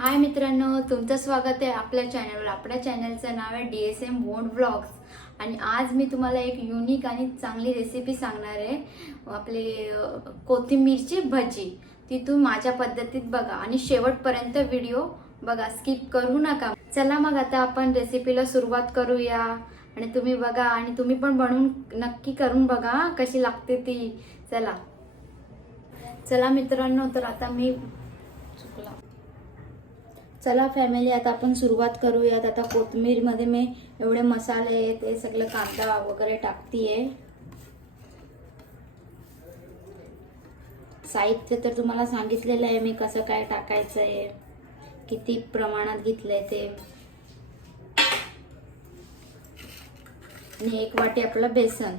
हाय मित्रांनो तुमचं स्वागत आहे आपल्या चॅनलवर आपल्या चॅनलचं नाव आहे D S M Bond blogs आणि आज मी तुम्हाला एक युनिक आणि चांगली रेसिपी सांगणार आहे. आपली कोथिंबीरची भजी. ती तू माझ्या पद्धतीत बघा. आणि शेवटपर्यंत व्हिडिओ बघा. स्किप करू नका. चला मग आता आपण रेसिपीला सुरुवात करूया. आणि तुम्ही बघा. आणि तुम्ही पण बनवून नक्की करून बघा कशी लागते ती. चला. चला मित्रांनो तर आता मी चला फॅमिली आता आपण सुरुवात करूयात. आता कोथिंबीरमध्ये मी एवढे मसाले ते सगळं कांदा वगैरे टाकतीये. साहित्य तर तुम्हाला सांगितलेलं आहे मी कसं काय टाकायचं आहे किती प्रमाणात घेतलंय ते. आणि एक वाटी आपलं बेसन.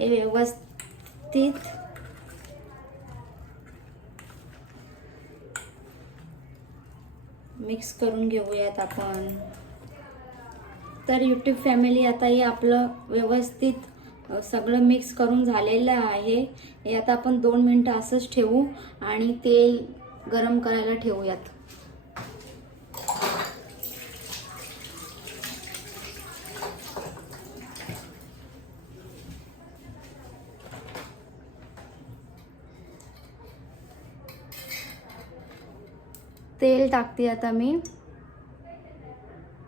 हे व्यवस्थित. मिक्स करून घेऊयात आपण. तर यूट्यूब फॅमिली आता हे आपलं व्यवस्थित सगळं मिक्स करून झालेलं आहे. हे आता आपण दोन मिनटं असंच ठेवू आणि तेल गरम करायला ठेवूयात. तेल टाकते आता मी.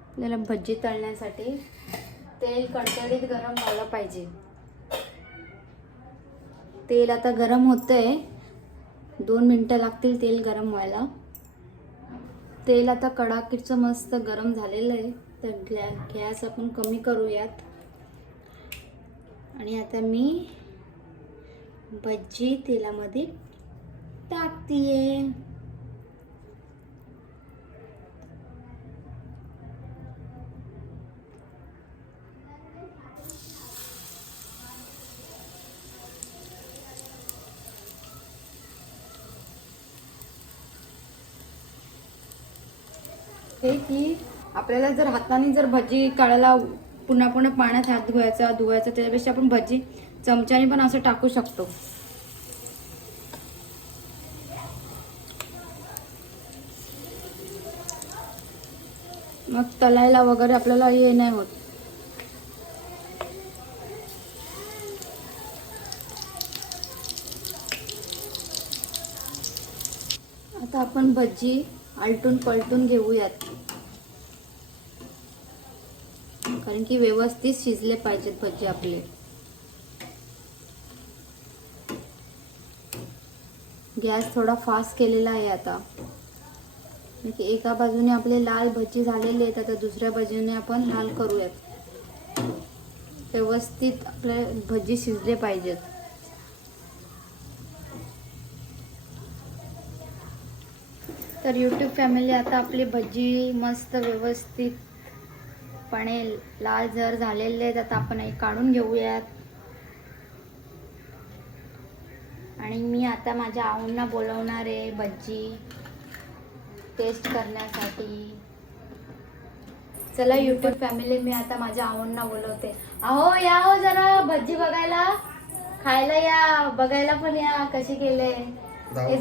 आपल्याला भजी तळण्यासाठी तेल कडकडीत गरम व्हायला पाहिजे. तेल आता गरम होतंय. दोन मिनटं लागतील तेल गरम व्हायला. तेल आता कडाकीचं मस्त गरम झालेलं आहे. तर गॅ गॅस आपण कमी करूयात. आणि आता मी भजी तेलामध्ये टाकतीये. हे की आपल्याला जर हाताने जर भजी काढायला पुन्हा पुन्हा पाण्यात हात धुवायचा धुवायचा त्याच्यापेक्षा आपण भजी चमच्याने पण असं टाकू शकतो. मग तलायला वगैरे आपल्याला हे नाही होत. आता आपण भजी आलटून पलटून घेऊयात. कारण की व्यवस्थित शिजले पाहिजेत भजी आपले. गॅस थोडा फास्ट केलेला आहे आता. म्हणजे एका बाजूने आपले लाल भजी झालेले आहेत आता दुसऱ्या बाजूने आपण लाल करूयात. व्यवस्थित आपले भजी शिजले पाहिजेत. तर यूट्यूब फॅमिली आता आपली भजी मस्त व्यवस्थित पणे लाल जर झालेले आहेत आता आपण एक काढून घेऊयात. आणि मी आता माझ्या आऊंना बोलवणार आहे भज्जी टेस्ट करण्यासाठी. चला युट्यूब फॅमिली मी आता माझ्या आऊंना बोलवते. अहो या हो जरा भज्जी बघायला. खायला या बघायला पण या कशी केले. ते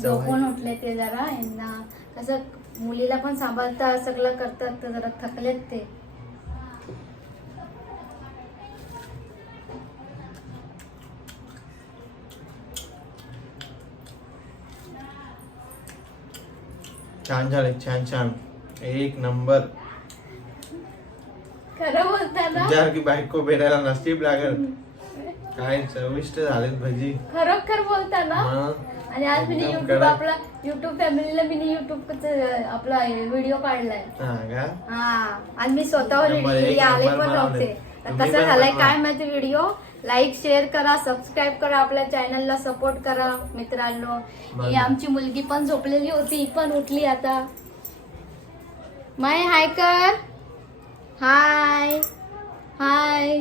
झोपून उठले ते जरा यांना कसं मुलीला पण सांभाळतात सगळं करतात तर जरा थकलेत ते. छान झाले छान छान. एक नंबर. खरं बोलता ना तुझ्यासारखी बायको भेटायला नसीब लागल काय चविष्ट झालेत भजी. खरोखर बोलता ना आणि आज मी एकदम युट्यूब कडक. आपला युट्यूब फॅमिलीला मी युट्यूब आपला व्हिडिओ काढलाय. हा का? हा. आणि मी स्वतःवर नंबर एक आले नंबर पण. नव्हते. तर तुम्ही कसं पण झालंय बनवा. काय माहिती व्हिडिओ लाईक शेअर करा सबस्क्राईब करा आपल्या चॅनलला सपोर्ट करा मित्रांनो. बरं. ही आमची मुलगी पण झोपलेली होती ही पण उठली आता. माय हाय कर. हाय हाय